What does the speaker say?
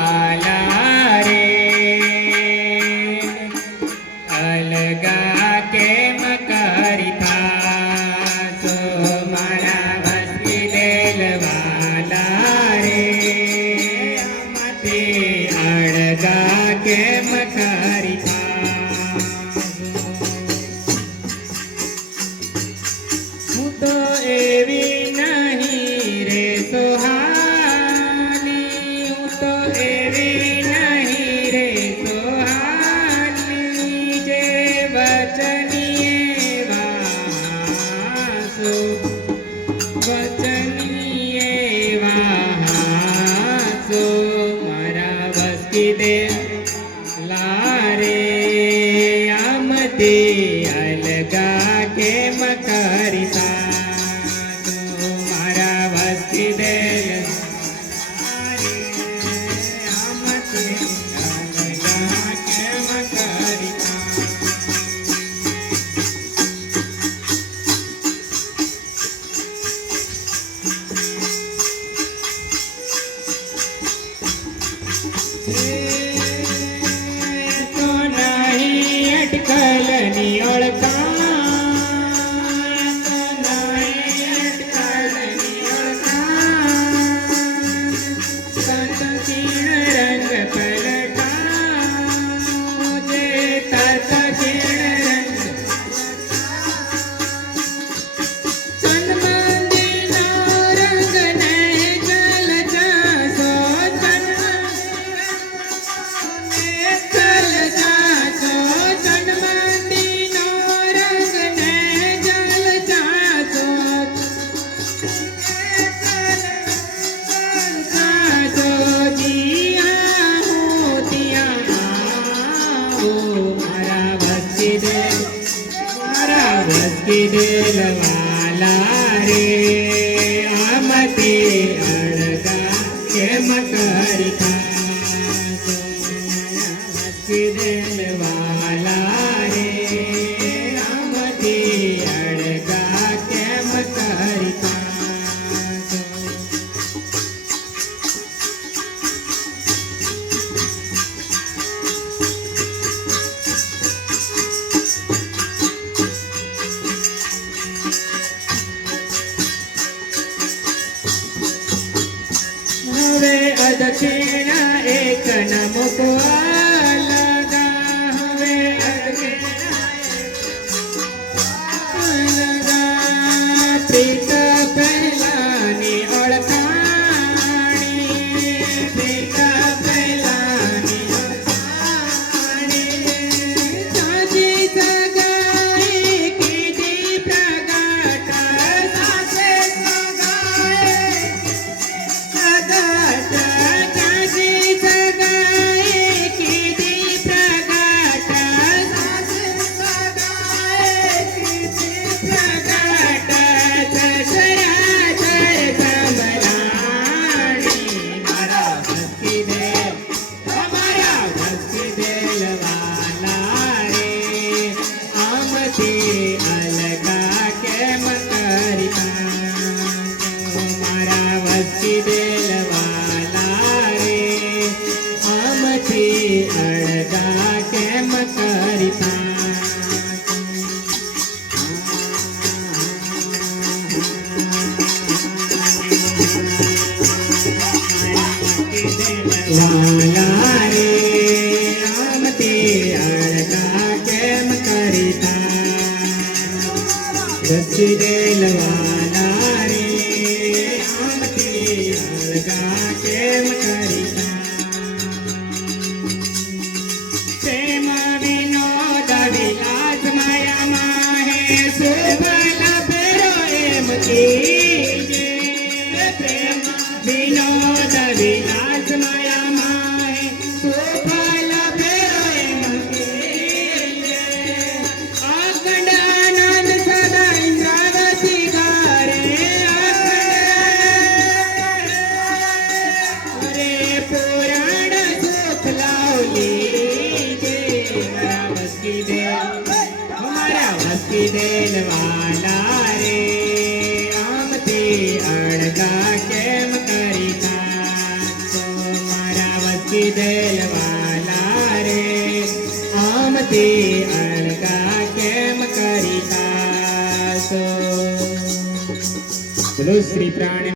દેલવાલા રે અલગા કેમ કરતા છો મારા વસ્તી દેલવાલા રે આમાંથી અળગા કેમ કરતા હું તો એવી નહીં રે સોહાની હું તો એવી નહીં રે સોહાની જે વચનીએ વાસો વચનીએ વાસો મારા વસ્તી દે લારે આમથી અલગા કેમ કરતા મારા વસ્તી દે આમથી અલગા કેમ કરતા તો નહીં અટકલની ઓળખા તો નહીં અટકલની ઓળખા સંત ચીણ રંગ પલટા મુજે તત ચીણ રંગ સન્મંદીનો રંગ ને જલ જાસો દેલવાલા રે આમથી અળગા કેમ કરતા દેલવાલા રે આમથી અળગા કેમ કરતા હવે અદક્ષિણ એક ન મૂકવા લગા હવે અદક્ષિણ લગા પ્રીત પહેલાની ઓળખાણી પ્રીત પહેલાની ઓળખાણી સાજી સગાઈ કીધી પ્રગટ સાથે અલગા કેમ કરતા મારા વસ્તી દેલવાલા રે આમથી અળગા કેમ કરતા વાલા રે આમથી અળગા કેમ કરતા વસ્તી દેલવાલા રે આમથી અળગા કેમ કરતા પ્રેમ વિનોદ વિલાસ માયામાં હે શુભલ ફેરો એમ કીજે પ્રેમ વિનોદ વિલાસ માયામાં હે શુભલ ફેરો એમ કીજે અખંડાનંદ સદા ઇન્દ્રાવતી ગારે અરે પુરાણ સુખ લાવલી જે મારા વસ્તી દેલવાલા રે આમથી અળગા કેમ કરતા દેલવાલા રે આમથી અણગા કેમ કરીતા છો. ચલો શ્રી પ્રાણ